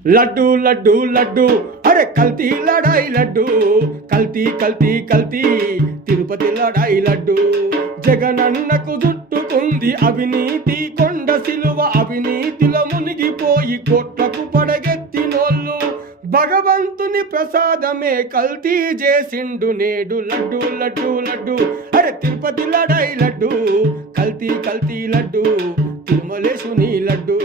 లడ్డు లడ్డు లడ్డు అరే కల్తీ లడాయి లడ్డు, కల్తీ కల్తీ కల్తీ తిరుపతి లడాయి లడ్డు. జగనన్నకు చుట్టుకుంది అవినీతి కొండ సిలువ, అవినీతిలో మునిగిపోయి కోట్లకు పడగెత్తినోళ్ళు భగవంతుని ప్రసాదమే కల్తీ చేసిండు నేడు. లడ్డు లడ్డు లడ్డు అరే తిరుపతి లడాయి లడ్డు, కల్తీ కల్తీ లడ్డు తిరుమలేశుని లడ్డు.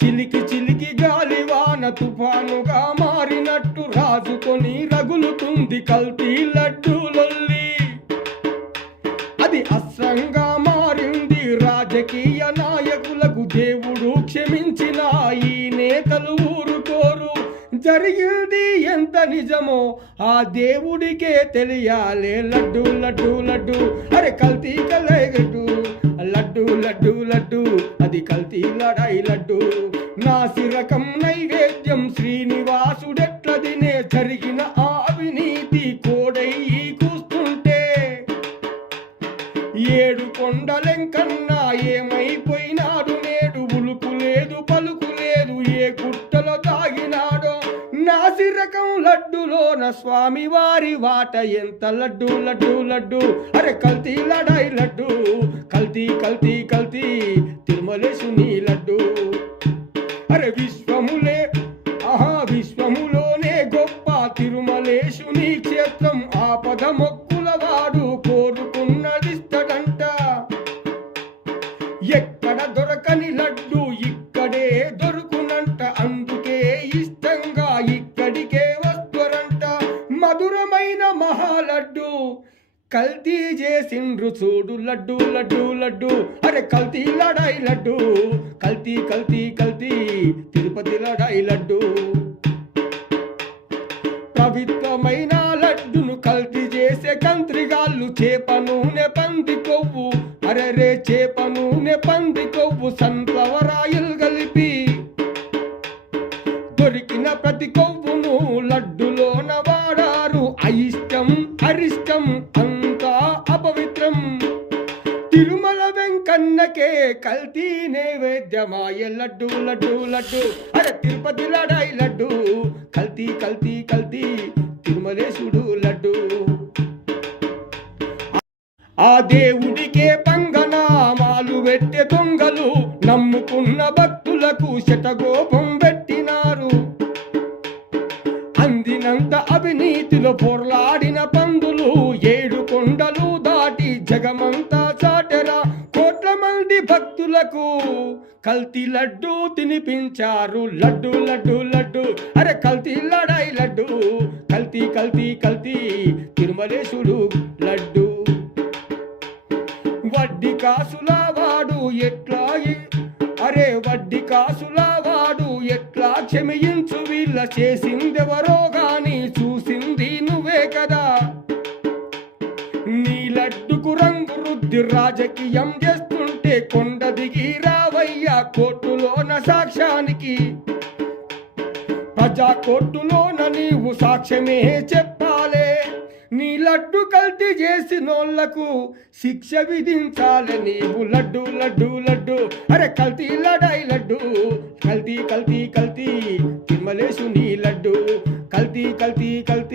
చిలికి చిలికి గాలివాన తుఫానుగా మారినట్టు రాజుకొని రగులుతుంది కల్తీ లడ్డు లొల్లి. అది అస్త్రంగా మారింది రాజకీయ నాయకులకు, దేవుడు క్షమించిన ఈ నేతలు ఊరుకోరు. జరిగింది ఎంత నిజమో ఆ దేవుడికే తెలియాలే. లడ్డు లడ్డు లడ్డు అరే కల్తీ కలగడ్డు, లడ్డు లడ్డు లడ్డు అది కల్తీ లడాయి లడ్డు. నాసిరకం నైవేద్యం శ్రీనివాసుడెట్ల దినే, జరిగిన ఆ అవినీతి కోడయి కూస్తుంటే. ఏడు కొండలెంకన్నా ఏమైపోయినాడు నేడు, ఉలుకు లేదు పలుకు లేదు, ఏ గుట్టలో తాగినాడో. నాసిరకం లడ్డులోన స్వామి వారి వాట ఎంత. లడ్డు లడ్డు లడ్డు అరే కల్తీ లడాయి లడ్డు, కల్తీ కల్తీ కల్తీ తిరుమలేశుని లడ్డు. అరే విశ్వములే విశ్వములోనే గొప్ప తిరుమలేశుని క్షేత్రం, ఆపద మొక్కుల వాడు కోరుకున్నదిస్తడంట. ఎక్కడ దొరకని లడ్డు ఇక్కడే దొరుకునంట, అందుకే ఇష్టంగా ఇక్కడికే వస్తురంట. మధురమైన మహాలడ్డు కల్తీ చేసిండ్రు చూడు. లడ్డు లడ్డు లడ్డు అరే కల్తీ లడాయి లడ్డు, కల్తీ కల్తీ కల్తీ తిరుపతి లడాయి లడ్డు. పవిత్రమైన లడ్డును కల్తీ చేసే కంత్రిగాళ్ళు, చేప నూనె పంది కొవ్వు అరే చేప నూనె పంది కొవ్వు సన్ఫ్లవర్ ఆయిల్ కలిపి, దొరికిన ప్రతి కొవ్వును లడ్డులోన వాడారు. అయిష్టం అరిష్టం అంతా అపవిత్రం, తిరుమల వెంకన్నకే కల్తీ నైవేద్యమాయ. లడ్డు లడ్డు లడ్డు అరే తిరుపతి లడాయి లడ్డు, కల్తీ కల్తీ కల్తీ తిరుమలేశుడు లడ్డు. ఆ దేవుడికే పంగనామాలు పెట్టే దొంగలు, నమ్ముకున్న భక్తులకు శటగోపం పెట్టినారు. అందినంత అవినీతిలో పొర్లాడిన పందులు, ఏడు కొండలు దాటి జగమంతా చాటెరా. కోట్ల మంది భక్తులకు కల్తీ లడ్డు తినిపించారు. లడ్డు లడ్డు లడ్డు అరే కల్తీ లడాయి లడ్డు, కల్తీ కల్తీ కల్తీ తిరుమలేశుడు లడ్డు. వడ్డీ కాసుల వాడు ఎట్లా అరే వడ్డీ కాసుల వాడు ఎట్లా క్షమించు, వీళ్ళ చేసిందెవరో గాని చూసింది నువ్వే కదా. నీ లడ్డుకు రంగు రుద్ది రాజకీయం చేస్తుంటే కొండ దిగి రావయ్యా కోర్టులోన సాక్ష్యానికి. ప్రజా కోర్టులోన నీవు సాక్ష్యమే చెప్పాలే. నీ లడ్డు కల్తీ చేసినోళ్లకు శిక్ష విధించాలి నీవు. లడ్డు లడ్డు లడ్డు అరే కల్తీ లడాయి లడ్డు, కల్తీ కల్తీ కల్తీ తిరుమలేశుని లడ్డు, కల్తీ కల్తీ కల్తీ